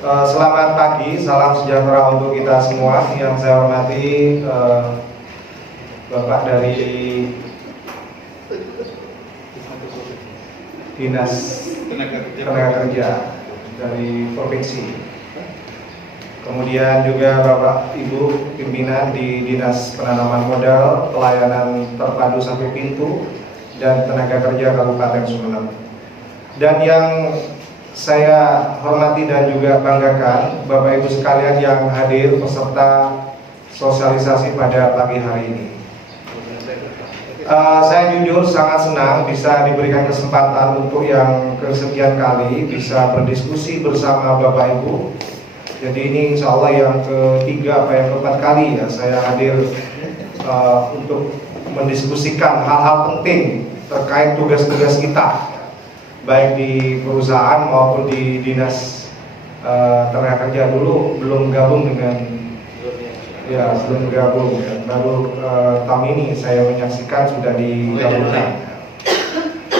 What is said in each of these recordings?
Selamat pagi, salam sejahtera untuk kita semua. Yang saya hormati Bapak dari Dinas Tenaga Kerja dari Provinsi. Kemudian juga Bapak Ibu pimpinan di Dinas Penanaman Modal, Pelayanan Terpadu Satu Pintu, dan Tenaga Kerja Kabupaten Sumeneb. Dan yang saya hormati dan juga banggakan Bapak Ibu sekalian yang hadir peserta sosialisasi pada pagi hari ini. Saya jujur sangat senang bisa diberikan kesempatan untuk yang kesekian kali bisa berdiskusi bersama Bapak Ibu. Jadi ini insya Allah yang ketiga atau yang keempat kali ya saya hadir untuk mendiskusikan hal-hal penting terkait tugas-tugas kita, baik di perusahaan maupun di Dinas Tenaga Kerja. Dulu belum gabung dengan belum gabung ya. Baru tahun ini saya menyaksikan sudah digabungkan.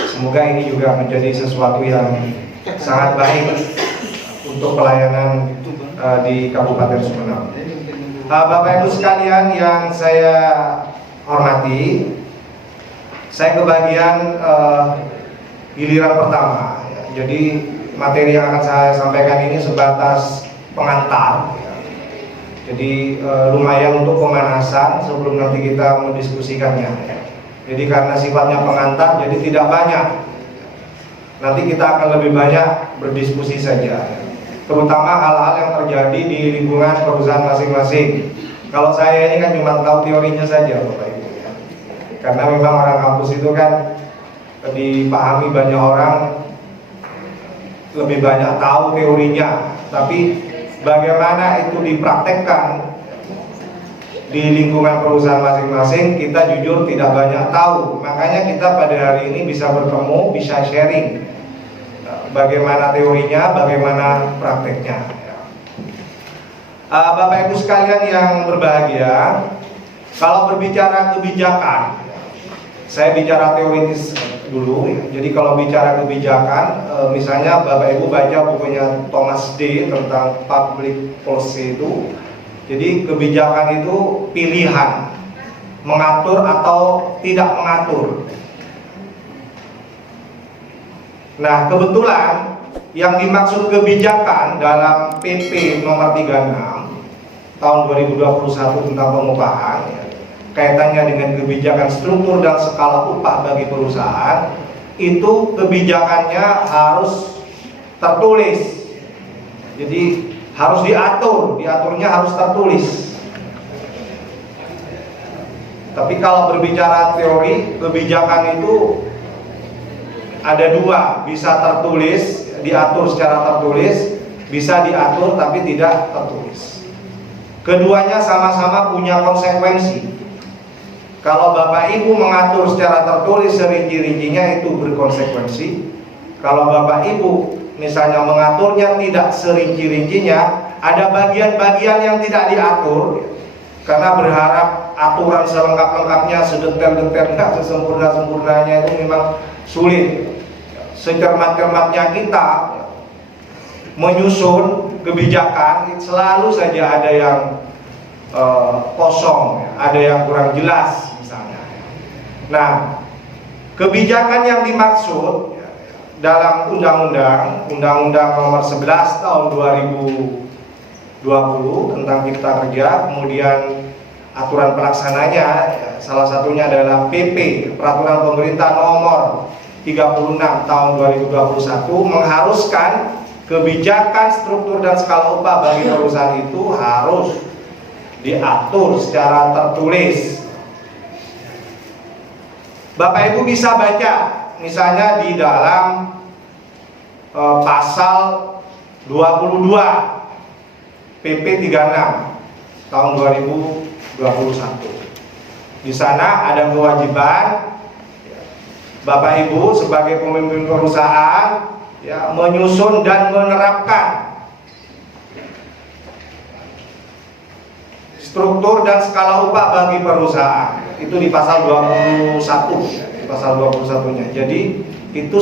Semoga ini juga menjadi sesuatu yang sangat baik untuk pelayanan di Kabupaten Sumeneb. Bapak Ibu sekalian yang saya hormati, saya kebagian giliran pertama. Jadi materi yang akan saya sampaikan ini sebatas pengantar. Jadi lumayan untuk pemanasan sebelum nanti kita mendiskusikannya. Jadi karena sifatnya pengantar, jadi tidak banyak. Nanti kita akan lebih banyak berdiskusi saja, terutama hal-hal yang terjadi di lingkungan perusahaan masing-masing. Kalau saya ini kan cuma tahu teorinya saja, Bapak Ibu. Karena memang orang kampus itu kan dipahami banyak orang, lebih banyak tahu teorinya, tapi bagaimana itu dipraktekkan di lingkungan perusahaan masing-masing, kita jujur tidak banyak tahu. Makanya kita pada hari ini bisa bertemu, bisa sharing bagaimana teorinya, bagaimana prakteknya. Bapak Ibu sekalian yang berbahagia, kalau berbicara kebijakan, saya bicara teoritis dulu ya. Jadi kalau bicara kebijakan, misalnya Bapak Ibu baca bukunya Thomas D tentang public policy itu. Jadi kebijakan itu pilihan, mengatur atau tidak mengatur. Nah, kebetulan yang dimaksud kebijakan dalam PP nomor 36 tahun 2021 tentang pengupahan ya, kaitannya dengan kebijakan struktur dan skala upah bagi perusahaan, itu kebijakannya harus tertulis. Jadi harus diaturnya harus tertulis. Tapi kalau berbicara teori, kebijakan itu ada dua, bisa tertulis, diatur secara tertulis, bisa diatur tapi tidak tertulis. Keduanya sama-sama punya konsekuensi. Kalau Bapak Ibu mengatur secara tertulis serinci-rincinya itu berkonsekuensi. Kalau Bapak Ibu misalnya mengaturnya tidak serinci-rincinya, ada bagian-bagian yang tidak diatur karena berharap aturan selengkap-lengkapnya, sedetail-detailnya, sesempurna-sempurnanya itu memang sulit. Secermat-cermatnya kita menyusun kebijakan, selalu saja ada yang kosong, ada yang kurang jelas misalnya. Nah, kebijakan yang dimaksud dalam Undang-Undang nomor 11 tahun 2020 tentang Cipta Kerja, kemudian aturan pelaksananya, salah satunya adalah PP, Peraturan Pemerintah nomor 36 tahun 2021, mengharuskan kebijakan struktur dan skala upah bagi perusahaan itu harus diatur secara tertulis. Bapak Ibu bisa baca misalnya di dalam pasal 22 PP 36 tahun 2021. Di sana ada kewajiban Bapak Ibu sebagai pemimpin perusahaan ya, menyusun dan menerapkan struktur dan skala upah bagi perusahaan. Itu di pasal 21 ya, di pasal 21-nya. Jadi itu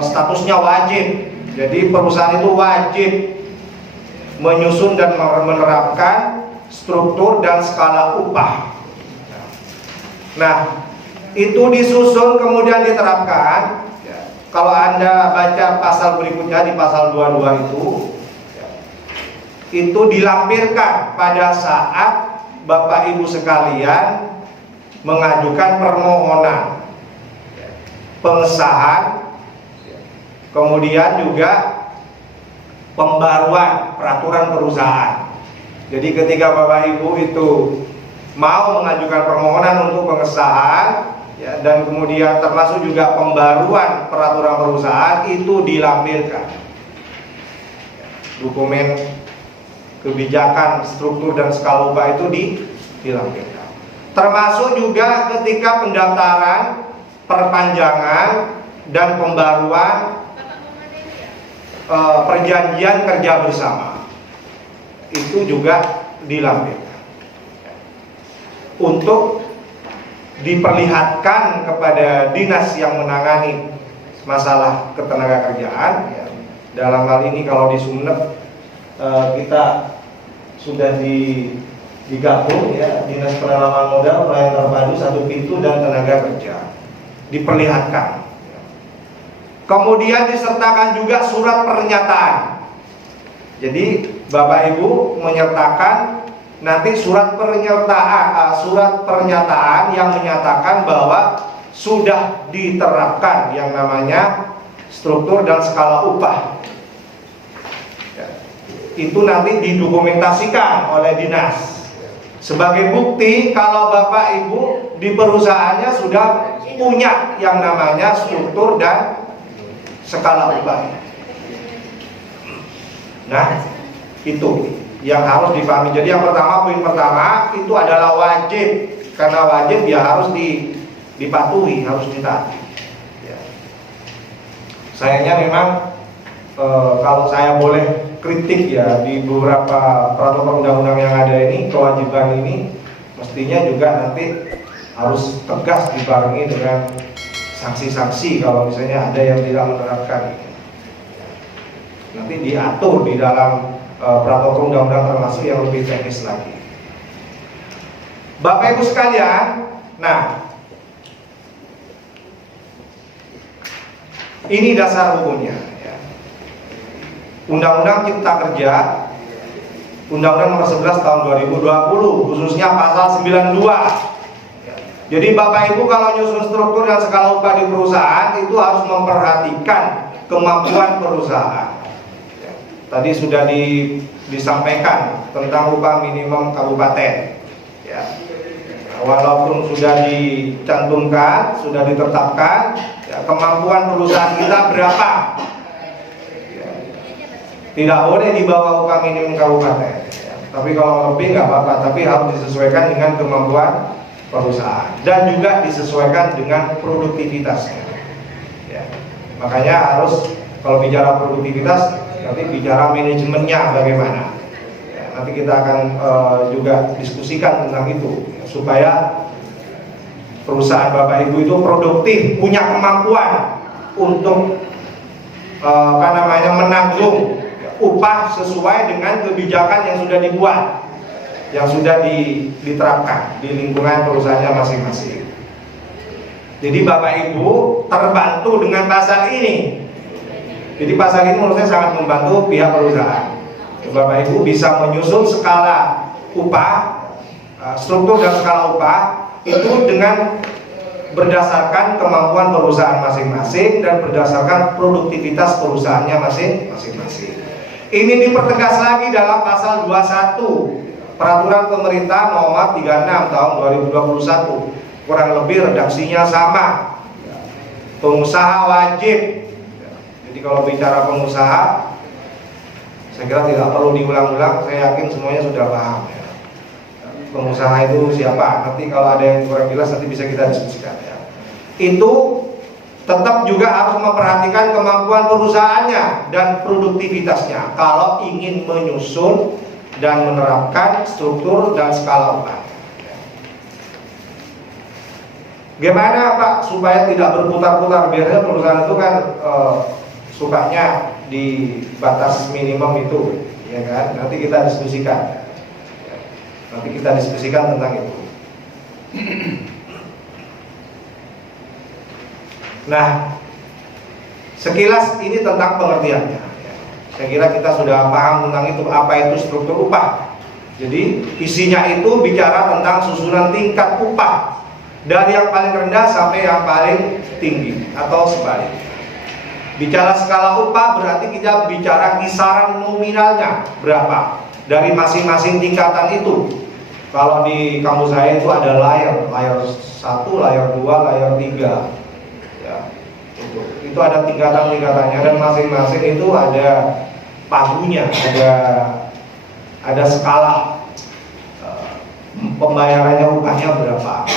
statusnya wajib. Jadi perusahaan itu wajib menyusun dan menerapkan struktur dan skala upah. Nah, itu disusun kemudian diterapkan. Kalau Anda baca pasal berikutnya di pasal 22 itu dilampirkan pada saat Bapak Ibu sekalian mengajukan permohonan pengesahan, kemudian juga pembaruan peraturan perusahaan. Jadi ketika Bapak Ibu itu mau mengajukan permohonan untuk pengesahan, ya, dan kemudian termasuk juga pembaruan peraturan perusahaan, itu dilampirkan dokumen kebijakan struktur dan skala upah itu dilampirkan. Termasuk juga ketika pendaftaran, perpanjangan dan pembaruan perjanjian kerja bersama, itu juga dilampirkan untuk diperlihatkan kepada dinas yang menangani masalah ketenaga kerjaan. Ya, dalam hal ini kalau di Sumeneb kita sudah digabung, ya, Dinas Penanaman Modal, Pelayanan Terpadu, Satu Pintu, dan Tenaga Kerja, diperlihatkan. Kemudian disertakan juga surat pernyataan. Jadi Bapak Ibu menyertakan nanti surat pernyataan yang menyatakan bahwa sudah diterapkan yang namanya struktur dan skala upah. Itu nanti didokumentasikan oleh dinas sebagai bukti kalau Bapak Ibu di perusahaannya sudah punya yang namanya struktur dan skala upah. Nah, itu yang harus dipahami. Jadi yang pertama, poin pertama itu adalah wajib, karena wajib ya harus dipatuhi, harus ditaati. Ya. Sayangnya memang kalau saya boleh kritik ya, di beberapa peraturan undang-undang yang ada ini, kewajiban ini mestinya juga nanti harus tegas dibarengi dengan sanksi-sanksi kalau misalnya ada yang tidak menerapkan. Nanti diatur di dalam peraturan undang-undang termasuk yang lebih teknis lagi. Bapak Ibu sekalian, nah ini dasar hukumnya. Undang-Undang Cipta Kerja, Undang-Undang Nomor 11 Tahun 2020, khususnya pasal 92. Jadi Bapak Ibu kalau nyusun struktur dan skala upah di perusahaan itu harus memperhatikan kemampuan perusahaan. Tadi sudah disampaikan tentang upah minimum kabupaten. Ya. Walaupun sudah dicantumkan, sudah ditetapkan, ya, kemampuan perusahaan kita berapa? Tidak boleh di bawah upah minimum kabupaten. Ya. Tapi kalau lebih nggak apa-apa, tapi harus disesuaikan dengan kemampuan perusahaan dan juga disesuaikan dengan produktivitasnya. Ya. Makanya harus kalau bicara produktivitas, nanti bicara manajemennya bagaimana. Ya, nanti kita akan juga diskusikan tentang itu ya, supaya perusahaan Bapak Ibu itu produktif, punya kemampuan untuk menanggung upah sesuai dengan kebijakan yang sudah dibuat, yang sudah diterapkan di lingkungan perusahaannya masing-masing. Jadi Bapak Ibu terbantu dengan pasal ini. Jadi pasal ini menurut saya sangat membantu pihak perusahaan. Bapak Ibu bisa menyusun skala upah, struktur dan skala upah itu dengan berdasarkan kemampuan perusahaan masing-masing dan berdasarkan produktivitas perusahaannya masing-masing. Ini dipertegas lagi dalam pasal 21 Peraturan Pemerintah Nomor 36 Tahun 2021. Kurang lebih redaksinya sama. Pengusaha wajib. Jadi kalau bicara pengusaha, saya kira tidak perlu diulang-ulang. Saya yakin semuanya sudah paham. Pengusaha itu siapa? Nanti kalau ada yang kurang jelas nanti bisa kita diskusikan. Ya. Itu tetap juga harus memperhatikan kemampuan perusahaannya dan produktivitasnya kalau ingin menyusun dan menerapkan struktur dan skala upah. Gimana Pak supaya tidak berputar-putar? Biasanya perusahaan itu kan sukanya di batas minimum itu ya kan? Nanti kita diskusikan. Nanti kita diskusikan tentang itu. Nah, sekilas ini tentang pengertiannya. Saya kira kita sudah paham tentang itu, apa itu struktur upah. Jadi isinya itu bicara tentang susunan tingkat upah dari yang paling rendah sampai yang paling tinggi atau sebaliknya. Bicara skala upah berarti kita bicara kisaran nominalnya berapa dari masing-masing tingkatan itu. Kalau di kampus saya itu ada layar 1, layar 2, layar 3. Ya, itu ada tingkatan-tingkatannya dan masing-masing itu ada pagunya, ada skala pembayarannya upahnya berapa.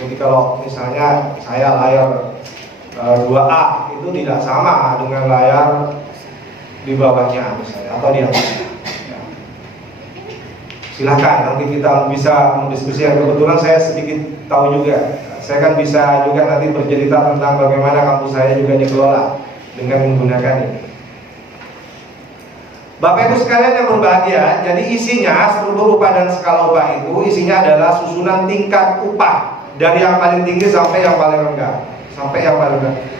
Jadi kalau misalnya saya layar 2A itu tidak sama dengan layar di bawahnya misalnya atau di atasnya. Ya. Silahkan nanti kita bisa mendiskusikan. Kebetulan saya sedikit tahu juga. Saya kan bisa juga nanti bercerita tentang bagaimana kampus saya juga dikelola dengan menggunakan ini. Bapak Ibu sekalian yang berbahagia, jadi isinya struktur upah dan skala upah itu isinya adalah susunan tingkat upah dari yang paling tinggi sampai yang paling rendah,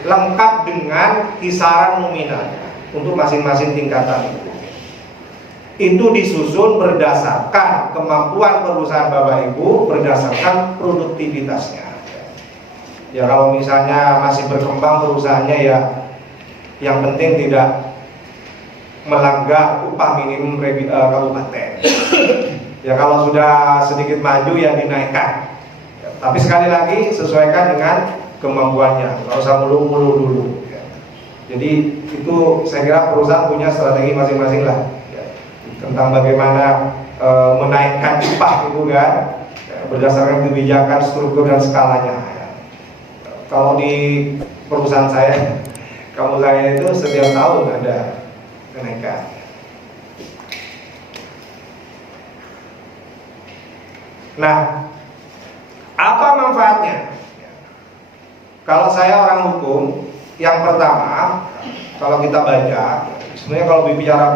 lengkap dengan kisaran nominalnya untuk masing-masing tingkatan itu. Itu disusun berdasarkan kemampuan perusahaan Bapak Ibu, berdasarkan produktivitasnya. Ya kalau misalnya masih berkembang perusahaannya ya, yang penting tidak melanggar upah minimum kabupaten. Ya kalau sudah sedikit maju ya dinaikkan. Ya, tapi sekali lagi sesuaikan dengan kemampuannya, nggak usah mulu-mulu dulu. Ya. Jadi itu saya kira perusahaan punya strategi masing-masing lah ya, tentang bagaimana menaikkan upah itu kan ya, berdasarkan kebijakan struktur dan skalanya. Ya. Kalau di perusahaan saya, kampus saya itu setiap tahun ada kenaikan. Nah, apa manfaatnya? Kalau saya orang hukum, yang pertama, kalau kita baca, sebenarnya kalau bicara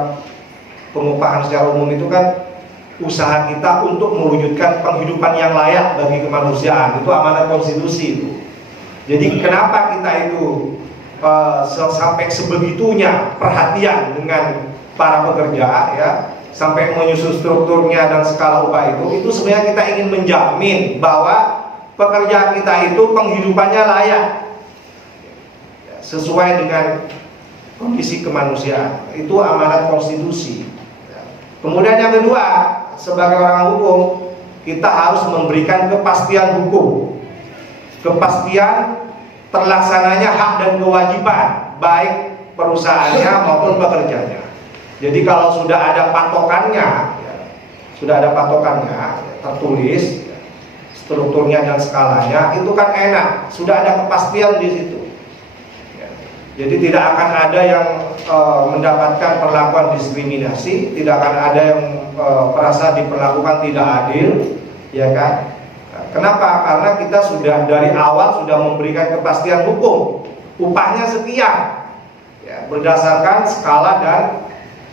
pengupahan secara umum itu kan usaha kita untuk mewujudkan penghidupan yang layak bagi kemanusiaan, itu amanat konstitusi itu. Jadi kenapa kita itu sampai sebegitunya perhatian dengan para pekerja ya, sampai menyusun strukturnya dan skala upah itu sebenarnya kita ingin menjamin bahwa pekerja kita itu penghidupannya layak sesuai dengan kondisi kemanusiaan. Itu amanat konstitusi. Kemudian yang kedua, sebagai orang hukum kita harus memberikan kepastian hukum, kepastian terlaksananya hak dan kewajiban baik perusahaannya maupun pekerjanya. Jadi kalau sudah ada patokannya, tertulis strukturnya dan skalanya, itu kan enak, sudah ada kepastian di situ. Jadi tidak akan ada yang mendapatkan perlakuan diskriminasi, tidak akan ada yang merasa diperlakukan tidak adil, ya kan? Kenapa? Karena kita sudah dari awal sudah memberikan kepastian hukum, upahnya sekian, ya, berdasarkan skala dan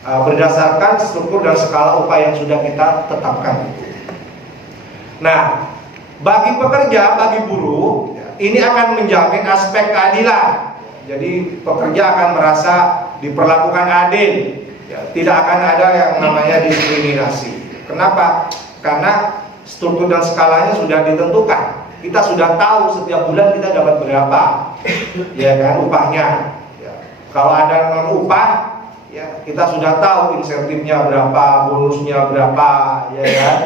berdasarkan struktur dan skala upah yang sudah kita tetapkan. Nah, bagi pekerja, bagi buruh, ini akan menjamin aspek keadilan. Jadi pekerja akan merasa diperlakukan adil, ya, tidak akan ada yang namanya diskriminasi. Kenapa? Karena struktur dan skalanya sudah ditentukan. Kita sudah tahu setiap bulan kita dapat berapa, ya kan, upahnya. Ya. Kalau ada non upah, ya kita sudah tahu insentifnya berapa, bonusnya berapa, ya kan,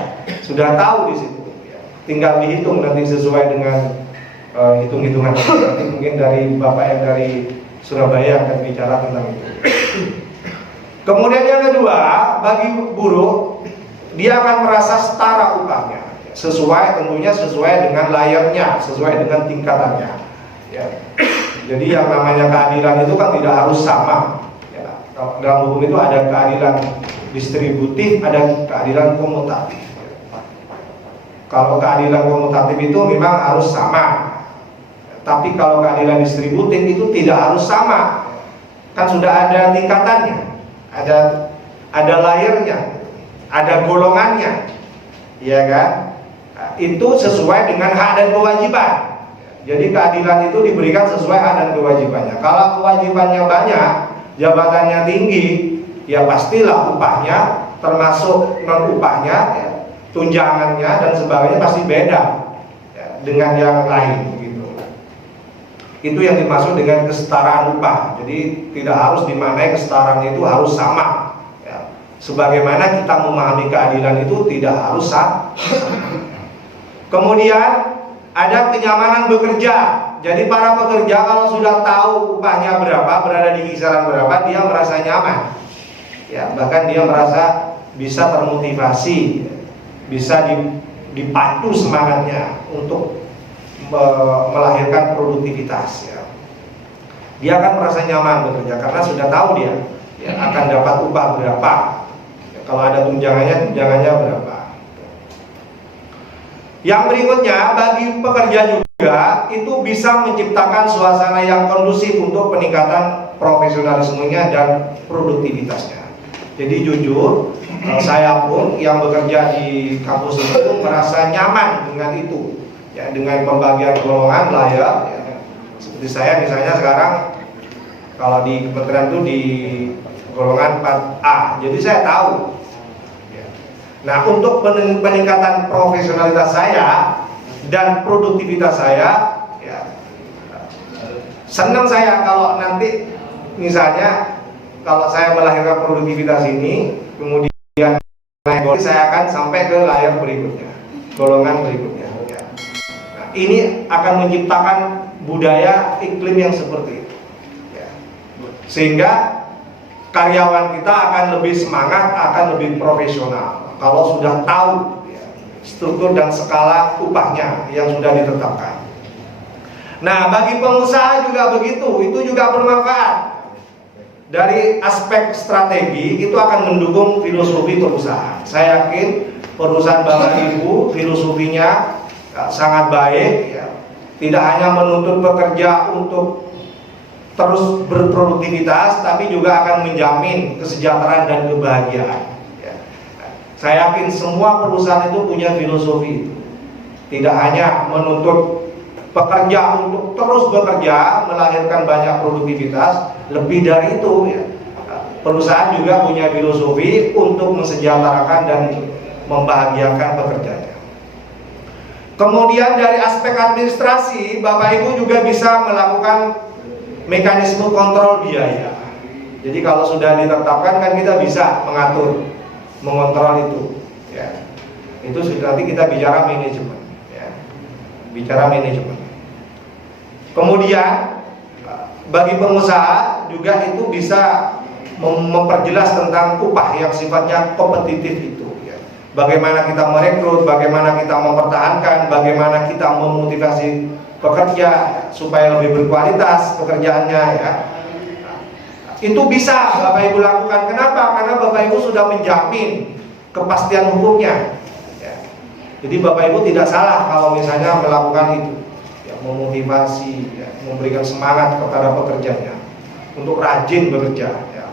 sudah tahu di situ. Ya. Tinggal dihitung nanti sesuai dengan hitung-hitungan. Nanti mungkin dari Bapak yang dari Surabaya akan bicara tentang itu. Kemudian yang kedua, bagi buruh, dia akan merasa setara upahnya, sesuai tentunya sesuai dengan layarnya, sesuai dengan tingkatannya. Ya. Jadi yang namanya keadilan itu kan tidak harus sama. Ya. Dalam hukum itu ada keadilan distributif, ada keadilan komutatif. Kalau keadilan komutatif itu memang harus sama. Tapi kalau keadilan distributif itu tidak harus sama. Kan sudah ada tingkatannya. ada layernya, ada golongannya, ya kan? Itu sesuai dengan hak dan kewajiban. Jadi keadilan itu diberikan sesuai hak dan kewajibannya. Kalau kewajibannya banyak, jabatannya tinggi, ya pastilah upahnya, termasuk non upahnya, ya, tunjangannya dan sebagainya pasti beda ya, dengan yang lain. Gitu. Itu yang dimaksud dengan kesetaraan upah. Jadi tidak harus dimaknai kesetaraan itu harus sama. Ya. Sebagaimana kita memahami keadilan itu tidak harus sama. Kemudian ada kenyamanan bekerja. Jadi para pekerja kalau sudah tahu upahnya berapa, berada di kisaran berapa, dia merasa nyaman. Ya, bahkan dia merasa bisa termotivasi, bisa dipacu semangatnya untuk melahirkan produktivitas. Ya. Dia akan merasa nyaman bekerja karena sudah tahu dia ya, akan dapat upah berapa. Ya, kalau ada tunjangannya berapa. Yang berikutnya, bagi pekerja juga itu bisa menciptakan suasana yang kondusif untuk peningkatan profesionalismenya dan produktivitasnya. Jadi jujur, saya pun yang bekerja di kampus itu merasa nyaman dengan itu, ya, dengan pembagian golongan layak. Ya. Seperti saya misalnya sekarang kalau di kementerian itu di golongan 4A, jadi saya tahu. Nah, untuk peningkatan profesionalitas saya dan produktivitas saya, ya, senang saya kalau nanti misalnya kalau saya melahirkan produktivitas ini, kemudian naik, saya akan sampai ke layar berikutnya, golongan berikutnya. Ya. Nah, ini akan menciptakan budaya iklim yang seperti itu, ya. Sehingga karyawan kita akan lebih semangat, akan lebih profesional. Kalau sudah tahu ya, struktur dan skala upahnya yang sudah ditetapkan. Nah, bagi pengusaha juga begitu, itu juga bermanfaat. Dari aspek strategi itu akan mendukung filosofi perusahaan. Saya yakin perusahaan Bapak Ibu filosofinya ya, sangat baik, ya. Tidak hanya menuntut pekerja untuk terus berproduktivitas, tapi juga akan menjamin kesejahteraan dan kebahagiaan. Saya yakin semua perusahaan itu punya filosofi. Tidak hanya menuntut pekerja untuk terus bekerja, melahirkan banyak produktivitas, lebih dari itu ya. Perusahaan juga punya filosofi untuk mensejahterakan dan membahagiakan pekerjanya. Kemudian dari aspek administrasi, Bapak Ibu juga bisa melakukan mekanisme kontrol biaya. Jadi kalau sudah ditetapkan kan kita bisa mengontrol itu, ya. Itu sudah nanti kita bicara manajemen, ya. Bicara manajemen. Kemudian bagi pengusaha juga itu bisa memperjelas tentang upah yang sifatnya kompetitif itu, ya. Bagaimana kita merekrut, bagaimana kita mempertahankan, bagaimana kita memotivasi pekerja supaya lebih berkualitas pekerjaannya, ya. Itu bisa Bapak Ibu lakukan. Kenapa? Karena Bapak Ibu sudah menjamin kepastian hukumnya. Ya. Jadi Bapak Ibu tidak salah kalau misalnya melakukan itu, ya, memotivasi, ya, memberikan semangat kepada pekerjanya untuk rajin bekerja. Ya.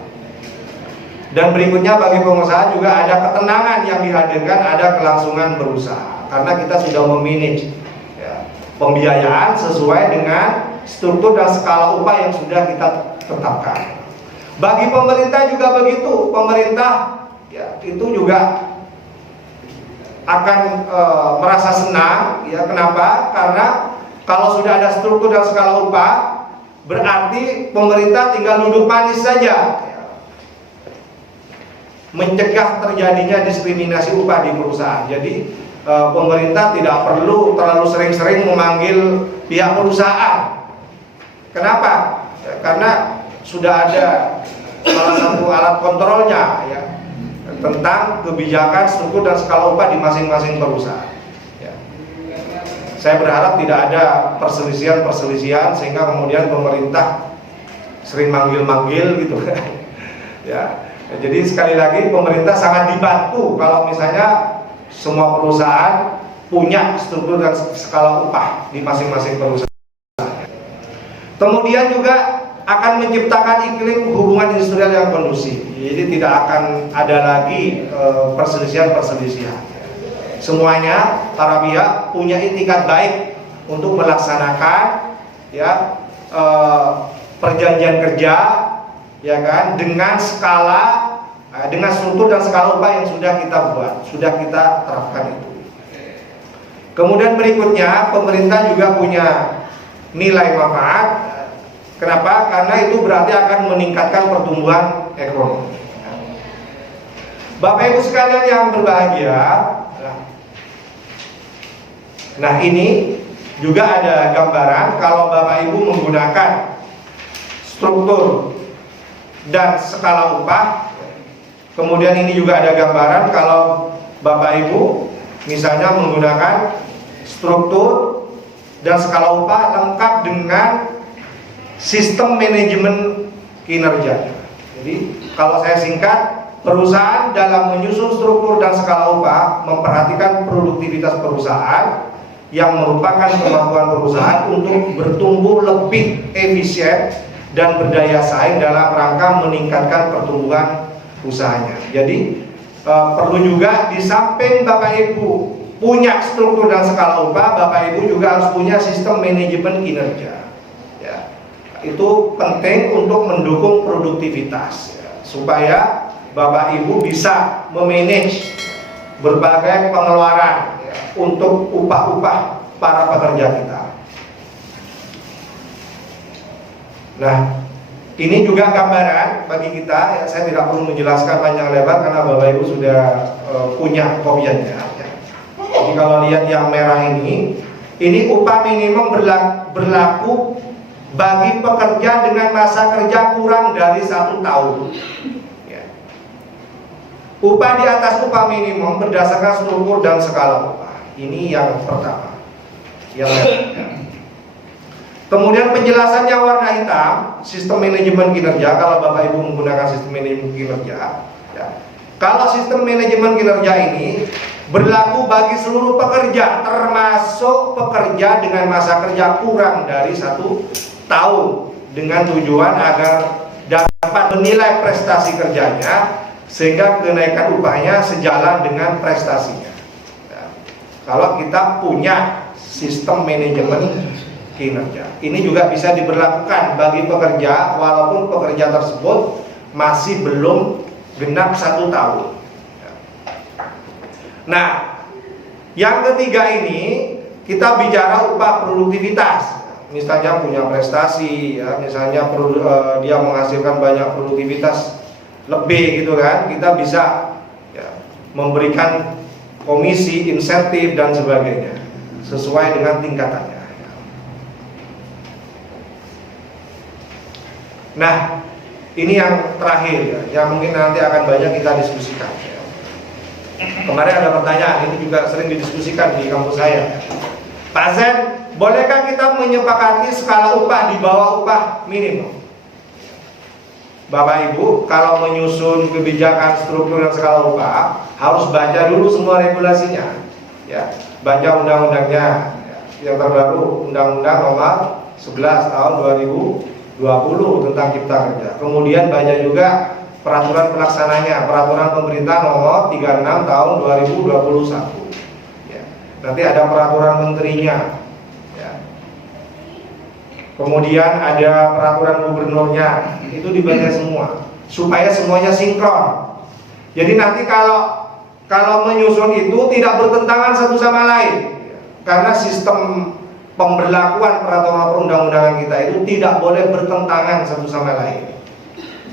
Dan berikutnya bagi pengusaha juga ada ketenangan yang dihadirkan, ada kelangsungan berusaha. Karena kita sudah memanage ya, pembiayaan sesuai dengan struktur dan skala upah yang sudah kita tetapkan. Bagi pemerintah juga begitu. Pemerintah ya, itu juga akan merasa senang ya. Kenapa? Karena kalau sudah ada struktur dan skala upah, berarti pemerintah tinggal duduk manis saja ya, mencegah terjadinya diskriminasi upah di perusahaan. Jadi pemerintah tidak perlu terlalu sering-sering memanggil pihak perusahaan. Kenapa? Ya, karena sudah ada salah satu alat kontrolnya ya, tentang kebijakan struktur dan skala upah di masing-masing perusahaan. Ya. Saya berharap tidak ada perselisihan sehingga kemudian pemerintah sering manggil-manggil gitu. Ya. Jadi sekali lagi pemerintah sangat dibantu kalau misalnya semua perusahaan punya struktur dan skala upah di masing-masing perusahaan. Kemudian juga akan menciptakan iklim hubungan industrial yang kondusif. Jadi tidak akan ada lagi perselisihan-perselisihan. Semuanya para pihak punya itikat baik untuk melaksanakan ya perjanjian kerja, ya kan, dengan skala, dengan struktur dan skala upah yang sudah kita buat, sudah kita terapkan itu. Kemudian berikutnya, pemerintah juga punya nilai manfaat. Kenapa? Karena itu berarti akan meningkatkan pertumbuhan ekonomi. Bapak Ibu sekalian yang berbahagia, nah ini juga ada gambaran kalau Bapak Ibu menggunakan struktur dan skala upah. Kemudian ini juga ada gambaran kalau Bapak Ibu misalnya menggunakan struktur dan skala upah lengkap dengan sistem manajemen kinerja. Jadi kalau saya singkat, perusahaan dalam menyusun struktur dan skala upah memperhatikan produktivitas perusahaan yang merupakan kemampuan perusahaan untuk bertumbuh lebih efisien dan berdaya saing dalam rangka meningkatkan pertumbuhan usahanya. Jadi perlu juga di samping Bapak Ibu punya struktur dan skala upah, Bapak Ibu juga harus punya sistem manajemen kinerja. Ya, itu penting untuk mendukung produktivitas, ya, supaya Bapak Ibu bisa memanage berbagai pengeluaran ya, untuk upah-upah para pekerja kita. Nah, ini juga gambaran bagi kita. Ya, saya tidak perlu menjelaskan panjang lebar karena Bapak Ibu sudah punya kopiannya. Ya. Jadi kalau lihat yang merah ini upah minimum berlaku bagi pekerja dengan masa kerja kurang dari 1 tahun. Ya. Upah di atas upah minimum berdasarkan struktur dan skala upah. Ini yang pertama. Yang merah. Kemudian penjelasannya warna hitam, sistem manajemen kinerja. Kalau Bapak Ibu menggunakan sistem manajemen kinerja, ya. Kalau sistem manajemen kinerja ini berlaku bagi seluruh pekerja, termasuk pekerja dengan masa kerja kurang dari 1 tahun, dengan tujuan agar dapat menilai prestasi kerjanya sehingga kenaikan upahnya sejalan dengan prestasinya. Ya. Kalau kita punya sistem manajemen kinerja, ini juga bisa diberlakukan bagi pekerja walaupun pekerja tersebut masih belum genap 1 tahun. Nah, yang ketiga ini kita bicara upah produktivitas. Misalnya punya prestasi, ya, misalnya dia menghasilkan banyak produktivitas lebih gitu kan, kita bisa ya, memberikan komisi, insentif dan sebagainya sesuai dengan tingkatannya. Nah, ini yang terakhir ya, yang mungkin nanti akan banyak kita diskusikan. Ya. Kemarin ada pertanyaan, ini juga sering didiskusikan di kampus saya. Pak Zen, bolehkah kita menyepakati skala upah di bawah upah minimum? Bapak Ibu, kalau menyusun kebijakan struktur dan skala upah, harus baca dulu semua regulasinya. Ya, baca undang-undangnya. Ya. Yang terbaru, Undang-Undang Nomor 11 Tahun 2020 tentang Cipta Kerja. Kemudian baca juga peraturan pelaksananya, peraturan pemerintah nomor 36 tahun 2021. Ya. Nanti ada peraturan menterinya. Ya. Kemudian ada peraturan gubernurnya. Itu dibaca semua supaya semuanya sinkron. Jadi nanti kalau menyusun itu tidak bertentangan satu sama lain. Karena sistem pemberlakuan peraturan perundang-undangan kita itu tidak boleh bertentangan satu sama lain.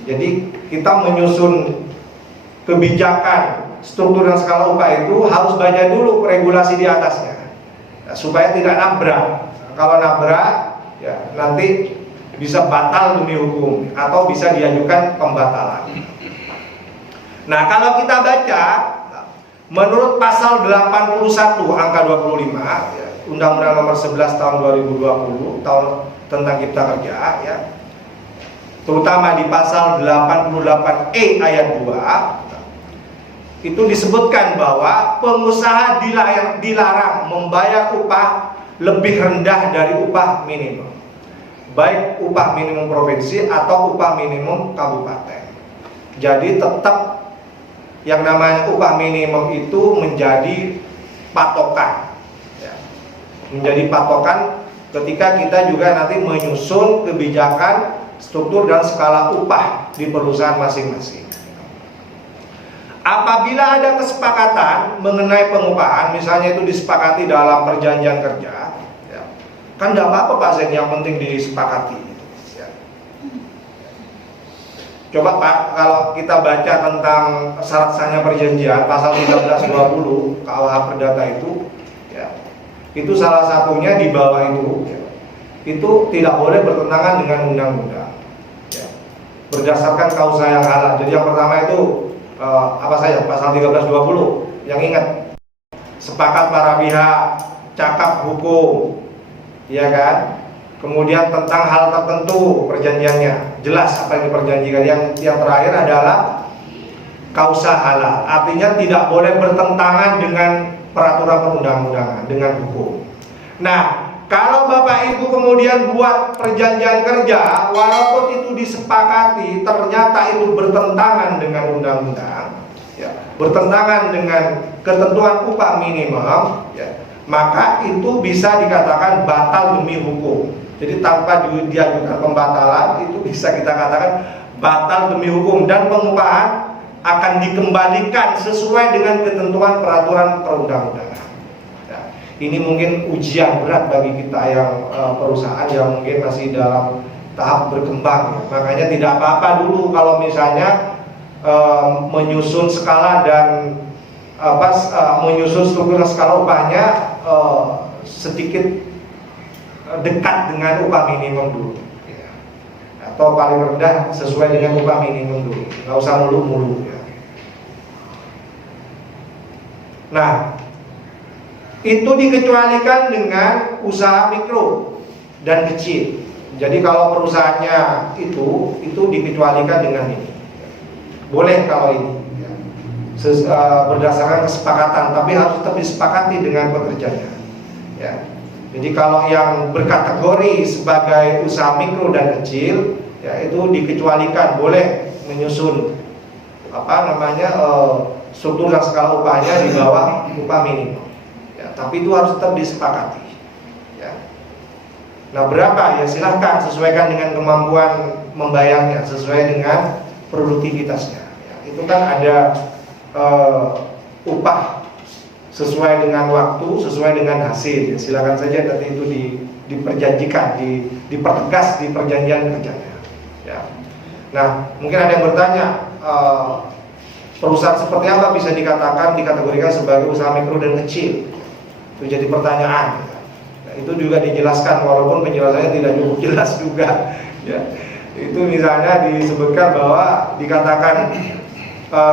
Jadi kita menyusun kebijakan struktur dan skala upah itu harus baca dulu regulasi di atasnya, ya, supaya tidak nabrak. Kalau nabrak, ya nanti bisa batal demi hukum atau bisa diajukan pembatalan. Nah, kalau kita baca menurut pasal 81 angka 25 ya, Undang-Undang Nomor 11 tahun 2020 tentang Cipta Kerja ya. Terutama di pasal 88E ayat 2 itu disebutkan bahwa pengusaha dilarang membayar upah lebih rendah dari upah minimum. baik upah minimum provinsi atau upah minimum kabupaten. Jadi tetap yang namanya upah minimum itu menjadi patokan, ya. Menjadi patokan ketika kita juga nanti menyusun kebijakan struktur dan skala upah di perusahaan masing-masing. Apabila ada kesepakatan mengenai pengupahan, misalnya itu disepakati dalam perjanjian kerja, ya, kan tidak apa-apa Pak Zen, yang penting disepakati. Ya. Coba Pak, kalau kita baca tentang syarat sahnya perjanjian, pasal 1320 KUH Perdata itu salah satunya di bawah itu tidak boleh bertentangan dengan undang-undang. Ya. Berdasarkan kausa yang halal. Jadi yang pertama itu apa saja? Pasal 1320 yang ingat, sepakat para pihak, cakap hukum, ya kan? Kemudian tentang hal tertentu perjanjiannya, jelas apa yang diperjanjikan. Yang terakhir adalah kausa halal, artinya tidak boleh bertentangan dengan peraturan perundang-undangan, dengan hukum. Nah, kalau Bapak Ibu kemudian buat perjanjian kerja, walaupun itu disepakati, ternyata itu bertentangan dengan undang-undang, ya, bertentangan dengan ketentuan upah minimum, ya, maka itu bisa dikatakan batal demi hukum. Jadi tanpa diajukan pembatalan, itu bisa kita katakan batal demi hukum, dan pengupahan akan dikembalikan sesuai dengan ketentuan peraturan perundang-undangan. Ini mungkin ujian berat bagi kita yang perusahaan yang mungkin masih dalam tahap berkembang. Makanya tidak apa-apa dulu kalau misalnya menyusun skala dan menyusun struktur skala upahnya sedikit dekat dengan upah minimum dulu, atau paling rendah sesuai dengan upah minimum dulu. Nggak usah mulu-mulu. Ya. Nah, itu dikecualikan dengan usaha mikro dan kecil. Jadi kalau perusahaannya itu dikecualikan dengan ini. Boleh kalau ini berdasarkan kesepakatan, tapi harus tetap disepakati dengan pekerjanya. Ya. Jadi kalau yang berkategori sebagai usaha mikro dan kecil, ya itu dikecualikan, boleh menyusun struktur dan skala upahnya di bawah upah minimum. Tapi itu harus tetap disepakati. Ya. Nah, berapa? Ya silahkan sesuaikan dengan kemampuan membayarnya, sesuai dengan produktivitasnya. Ya, itu kan ada upah sesuai dengan waktu, sesuai dengan hasil. Ya, silakan saja nanti itu diperjanjikan, dipertegas di perjanjian kerjanya. Ya. Nah, mungkin ada yang bertanya, perusahaan seperti apa bisa dikategorikan sebagai usaha mikro dan kecil? Itu jadi pertanyaan. Nah, itu juga dijelaskan, walaupun penjelasannya tidak cukup jelas juga. Ya. Itu misalnya disebutkan bahwa dikatakan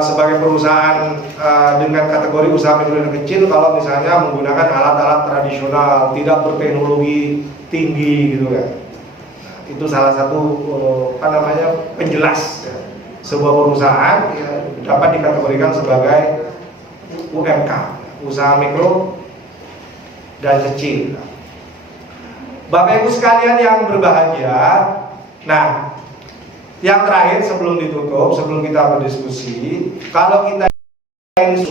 sebagai perusahaan dengan kategori usaha mikro dan kecil kalau misalnya menggunakan alat-alat tradisional, tidak berteknologi tinggi, gitu kan. Nah, itu salah satu penjelas. Ya. Sebuah perusahaan ya, dapat dikategorikan sebagai UMK, usaha mikro dan kecil. Bapak Ibu sekalian yang berbahagia, nah, yang terakhir sebelum ditutup, sebelum kita berdiskusi, kalau kita ingin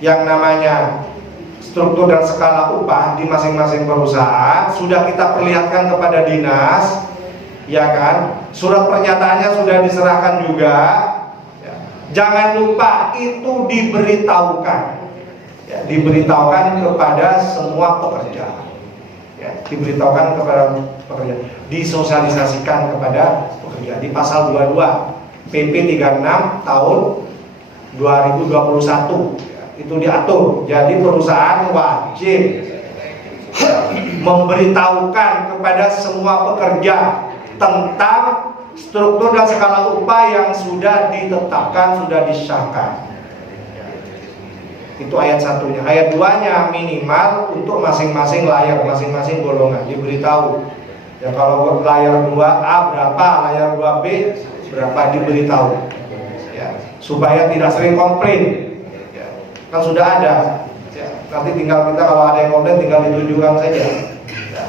yang namanya struktur dan skala upah di masing-masing perusahaan sudah kita perlihatkan kepada dinas, ya kan? Surat pernyataannya sudah diserahkan juga. Ya. Jangan lupa itu diberitahukan. Ya, diberitahukan kepada semua pekerja, ya, diberitahukan kepada pekerja, disosialisasikan kepada pekerja di pasal 22 PP 36 tahun 2021, ya, itu diatur. Jadi perusahaan wajib memberitahukan kepada semua pekerja tentang struktur dan skala upah yang sudah ditetapkan, sudah disahkan. Itu ayat satunya. Ayat 2-nya minimal untuk masing-masing layar, masing-masing golongan diberitahu. Ya, kalau layar 2A berapa, layar 2B berapa, diberitahu. Ya, supaya tidak sering komplain. Ya, kan sudah ada. Ya, nanti tinggal kita kalau ada yang komplain tinggal ditunjukkan saja. Ya.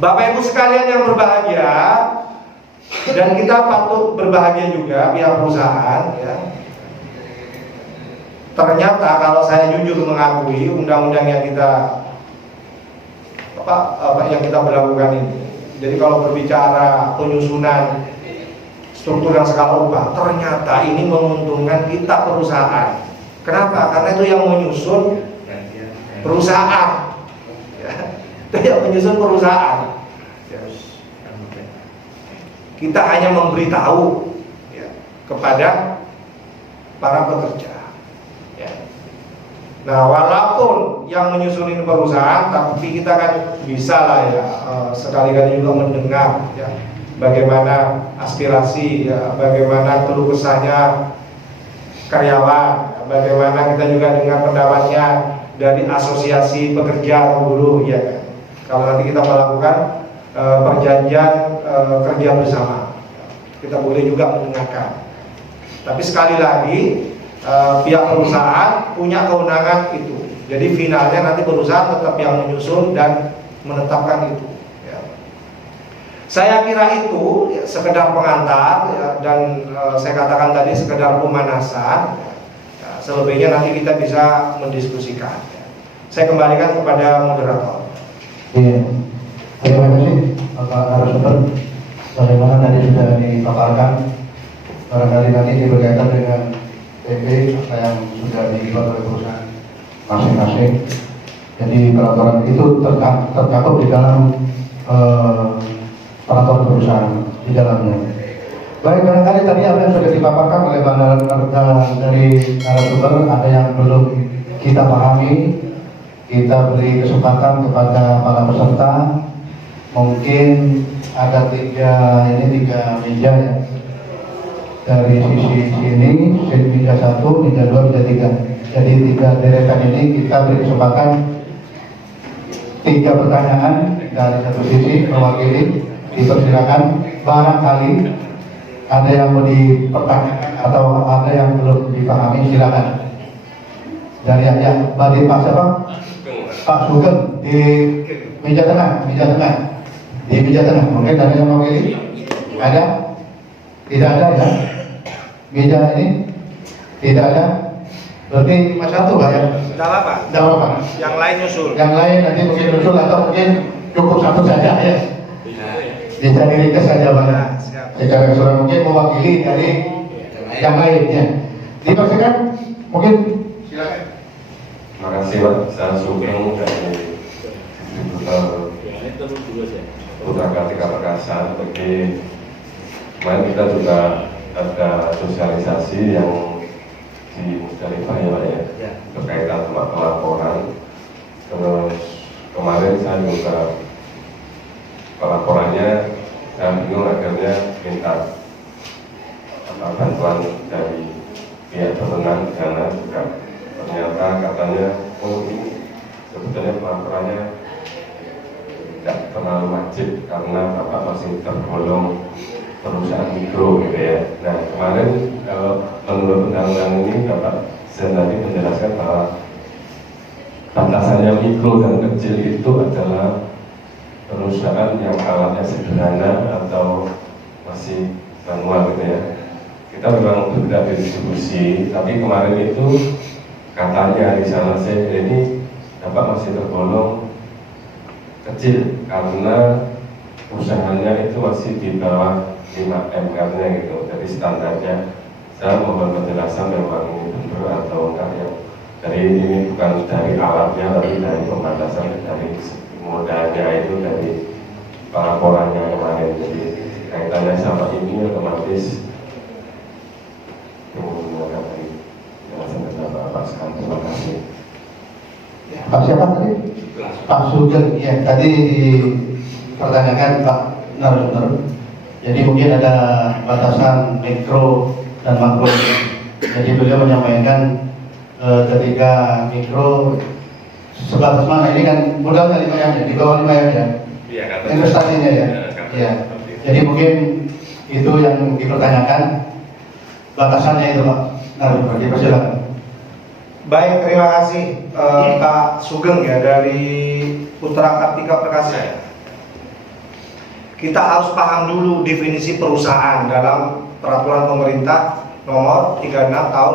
Bapak Ibu sekalian yang berbahagia, dan kita patut berbahagia juga pihak perusahaan ya. Ternyata kalau saya jujur mengakui undang-undang yang kita yang kita berlakukan ini. Jadi kalau berbicara penyusunan struktur yang skala upah, ternyata ini menguntungkan kita perusahaan. Kenapa? Karena itu yang menyusun perusahaan. Ya. Itu yang menyusun perusahaan. Ya. Kita hanya memberitahu ya, kepada para pekerja. Ya. Nah, walaupun yang menyusun ini perusahaan, tapi kita kan bisa lah ya sekali-kali juga mendengar ya, bagaimana aspirasi, ya, bagaimana keluh kesahnya karyawan, bagaimana kita juga dengar pendapatnya dari asosiasi pekerja atau buruh, ya kan. Kalau nanti kita melakukan perjanjian kerja bersama, kita boleh juga mendengarkan. Tapi sekali lagi pihak perusahaan punya kewenangan itu. Jadi finalnya nanti perusahaan tetap yang menyusun dan menetapkan itu. Ya. Saya kira itu ya, sekedar pengantar ya, dan saya katakan tadi sekedar pemanasan. Ya, selebihnya nanti kita bisa mendiskusikan. Ya. Saya kembalikan kepada moderator. Iya, terima kasih Bapak narasumber. Bagaimana tadi sudah dipaparkan, barangkali nanti berkaitan dengan PP apa yang sudah dibuat oleh perusahaan masing-masing. Jadi peraturan itu tercakup di dalam peraturan perusahaan di dalamnya. Baik, barangkali tadi apa yang sudah dipaparkan oleh dari narasumber ada yang belum kita pahami, kita beri kesempatan kepada para peserta. Mungkin ada tiga meja ya. Dari sisi sini, meja 1, meja 2, meja 3. Jadi 3 deretan ini kita beri kesempatan 3 pertanyaan dari satu sisi mewakili. Dipersilakan, barangkali ada yang mau dipertanyakan atau ada yang belum dipahami, silakan. Dari yang Bapak siapa? Pak Sugeng di meja tengah, di meja tengah. Mungkin ada yang mewakili? Ada? Tidak ada ya? Meja ini tidak ada. Berarti cuma 1 Pak ya? Tidak apa? Tidak apa. Yang lain nyusul. Yang lain nanti mungkin nyusul atau mungkin cukup 1 saja ya? Dicari ringkas saja Pak. Ya, siap. Secara keseluruhan mungkin mewakili dari yang lainnya. Dipersilakan, mungkin silakan. Terima kasih Pak, saya Sugeng dari Putra Kartika Perkasa. Bagi kemarin kita juga ada sosialisasi yang di Musdalifah ya Pak ya, berkaitan sama pelaporan. Terus kemarin saya juga pelaporannya saya bingung, akhirnya minta bantuan dari pihak berwenang di sana juga. Ternyata katanya, oh ini sebetulnya pelaporannya tidak terlalu wajib karena Bapak masih tergolong perusahaan mikro gitu ya. Nah kemarin kalau menurut undang-undang ini Bapak tadi menjelaskan bahwa batasannya mikro dan kecil itu adalah perusahaan yang alatnya sederhana atau masih manual gitu ya. Kita memang sudah berdiskusi, tapi kemarin itu katanya di sana saya ini Bapak masih tergolong kecil karena usahanya itu masih di bawah 5M katanya gitu. Jadi standarnya saya mohon penjelasan memang ini benar atau enggak ya. Jadi ini bukan dari alatnya tapi dari pembatasan dari modalnya itu dari pelaporannya kemarin. Jadi kaitannya sama ini otomatis menggunakan dari penjelasan dari Pak sekali. Terima kasih. Ya, Pak siapa tadi? Pak Sugeng. Ya, tadi dipertanyakan Pak narasumber. Jadi mungkin ada batasan mikro dan makro. Jadi beliau menyampaikan ketika mikro sebatas mana ini kan modalnya 5M ya, di bawah 5M ya. Iya, investasinya ya. Iya. Jadi mungkin itu yang dipertanyakan batasannya itu Pak narasumber. Dipersilakan. Baik, terima kasih Pak Sugeng ya dari Putra Kartika Perkasa. kita harus paham dulu definisi perusahaan dalam peraturan pemerintah nomor 36 tahun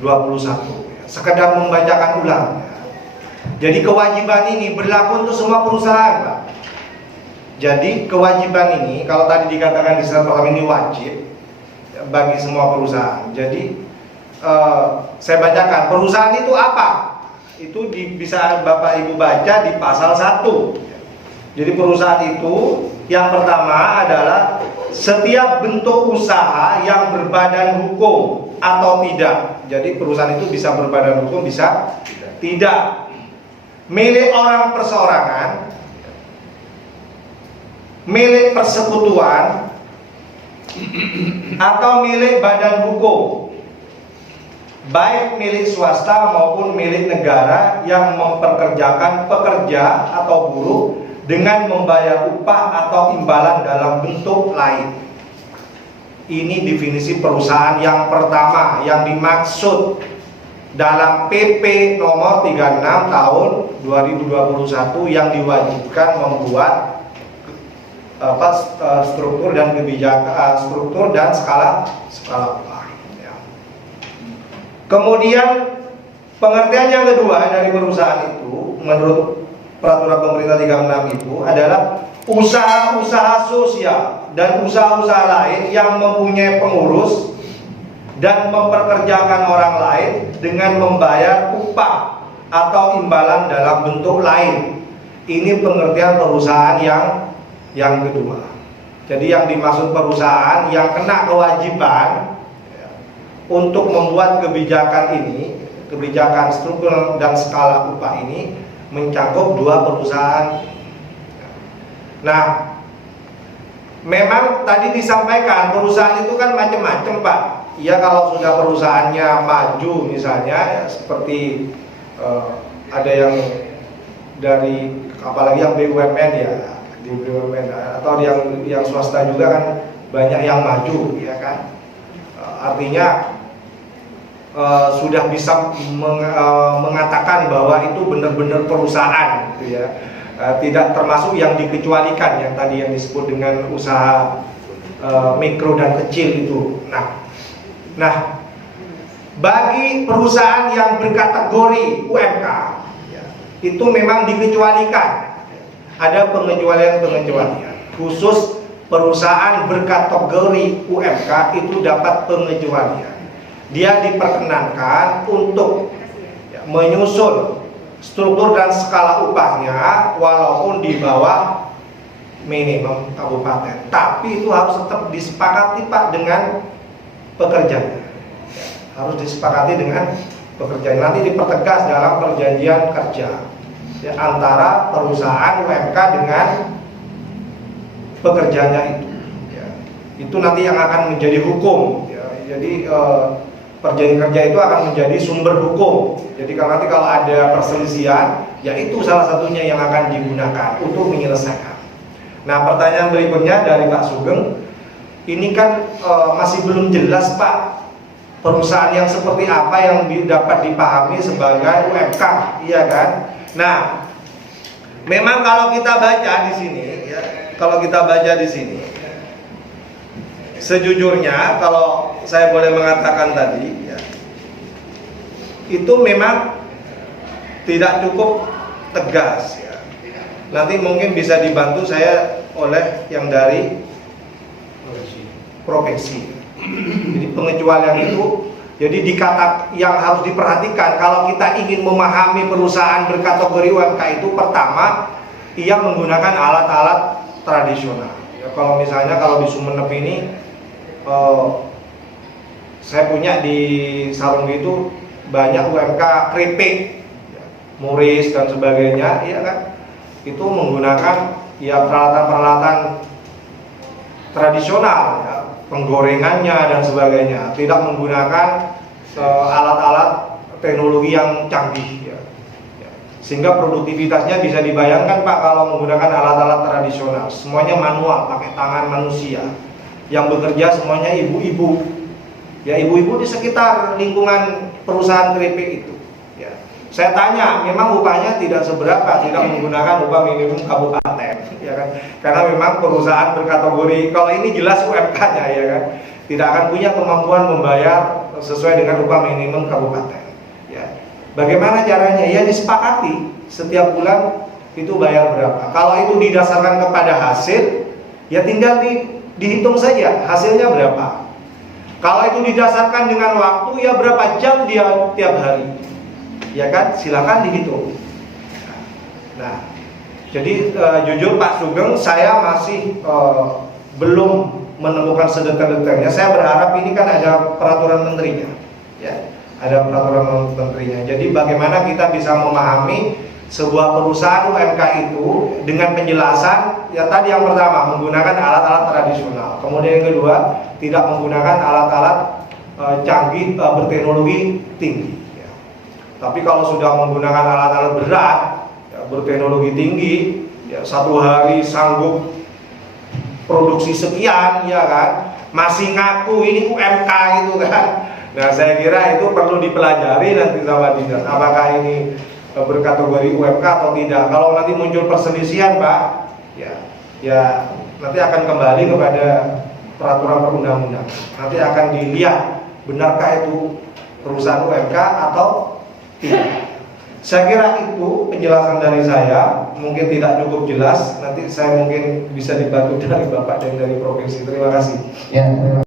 2021. Sekedar membacakan ulang. Jadi kewajiban ini berlaku untuk semua perusahaan, Pak. Jadi kewajiban ini, kalau tadi dikatakan di surat pertama ini wajib bagi semua perusahaan. Jadi saya bacakan, perusahaan itu apa? Itu bisa Bapak Ibu baca di pasal 1. Jadi perusahaan itu yang pertama adalah setiap bentuk usaha yang berbadan hukum atau tidak. Jadi perusahaan itu bisa berbadan hukum, bisa tidak. Milik orang perseorangan, milik persekutuan, atau milik badan hukum, baik milik swasta maupun milik negara yang memperkerjakan pekerja atau buruh dengan membayar upah atau imbalan dalam bentuk lain. Ini definisi perusahaan yang pertama yang dimaksud dalam PP nomor 36 tahun 2021 yang diwajibkan membuat struktur dan kebijakan, struktur dan skala upah. Ya. Kemudian pengertian yang kedua dari perusahaan itu menurut peraturan pemerintah 36 itu adalah usaha-usaha sosial dan usaha-usaha lain yang mempunyai pengurus dan memperkerjakan orang lain dengan membayar upah atau imbalan dalam bentuk lain. Ini pengertian perusahaan yang kedua. Jadi yang dimaksud perusahaan yang kena kewajiban untuk membuat kebijakan ini, kebijakan struktur dan skala upah ini mencakup dua perusahaan. Nah, memang tadi disampaikan perusahaan itu kan macam-macam, Pak. Ya kalau sudah perusahaannya maju misalnya ya, seperti ada yang dari apalagi yang BUMN ya, di BUMN atau yang swasta juga kan banyak yang maju ya kan. Artinya sudah bisa mengatakan bahwa itu benar-benar perusahaan gitu ya. Tidak termasuk yang dikecualikan yang tadi yang disebut dengan usaha mikro dan kecil itu. Nah, bagi perusahaan yang berkategori UMK ya, itu memang dikecualikan. Ada pengecualian-pengecualian. Khusus perusahaan berkategori UMK itu dapat pengecualian. Dia diperkenankan untuk ya, menyusun struktur dan skala upahnya walaupun di bawah minimum kabupaten. Tapi itu harus tetap disepakati, Pak, dengan pekerjanya. Harus disepakati dengan pekerjaan. Nanti dipertegas dalam perjanjian kerja ya, antara perusahaan UMK dengan pekerjanya itu. Ya. Itu nanti yang akan menjadi hukum. Ya. Jadi perjanjian kerja itu akan menjadi sumber hukum. Jadi nanti kalau ada perselisihan, ya itu salah satunya yang akan digunakan untuk menyelesaikan. Nah, pertanyaan berikutnya dari Pak Sugeng. Ini kan masih belum jelas, Pak, perusahaan yang seperti apa yang dapat dipahami sebagai UMK, iya kan? Nah, memang kalau kita baca di sini, ya, kalau kita baca di sini, sejujurnya kalau saya boleh mengatakan tadi, ya, itu memang tidak cukup tegas. Ya. Nanti mungkin bisa dibantu saya oleh yang dari provinsi. Jadi pengecualian itu, jadi dikata yang harus diperhatikan kalau kita ingin memahami perusahaan berkategori UMK itu, pertama ia menggunakan alat-alat tradisional. Ya, kalau misalnya kalau di Sumeneb ini, saya punya di Sarung itu banyak UMK keripik, ya, muris dan sebagainya, iya kan? Itu menggunakan ya peralatan-peralatan tradisional. Ya, penggorengannya dan sebagainya, tidak menggunakan alat-alat teknologi yang canggih ya. Sehingga produktivitasnya bisa dibayangkan, Pak, kalau menggunakan alat-alat tradisional, semuanya manual, pakai tangan manusia, yang bekerja semuanya ibu-ibu ya, ibu-ibu di sekitar lingkungan perusahaan keripik itu ya. Saya tanya, memang upahnya tidak seberapa, tidak menggunakan upah minimum kabupaten paten, ya kan? Karena memang perusahaan berkategori kalau ini jelas UMK-nya, ya kan, tidak akan punya kemampuan membayar sesuai dengan upah minimum kabupaten. Ya, bagaimana caranya? Ya disepakati setiap bulan itu bayar berapa. Kalau itu didasarkan kepada hasil, ya tinggal dihitung saja hasilnya berapa. Kalau itu didasarkan dengan waktu, ya berapa jam dia tiap hari, ya kan? Silakan dihitung. Nah, jadi jujur Pak Sugeng, saya masih belum menemukan sedetail-detailnya. Saya berharap ini kan ada peraturan menterinya, ya, ada peraturan menterinya. Jadi bagaimana kita bisa memahami sebuah perusahaan UMK itu dengan penjelasan, ya tadi yang pertama menggunakan alat-alat tradisional, kemudian yang kedua tidak menggunakan alat-alat canggih berteknologi tinggi. Ya. Tapi kalau sudah menggunakan alat-alat berat, ya, berteknologi tinggi, ya, satu hari sanggup produksi sekian, ya kan, masih ngaku ini UMK gitu kan. Nah, saya kira itu perlu dipelajari nanti sama dinas, apakah ini berkategori UMK atau tidak. Kalau nanti muncul perselisihan, Pak, ya nanti akan kembali kepada peraturan perundang-undangan. Nanti akan dilihat benarkah itu perusahaan UMK atau tidak. Saya kira itu penjelasan dari saya, mungkin tidak cukup jelas. Nanti saya mungkin bisa dibantu dari Bapak dan dari provinsi. Terima kasih. Ya, terima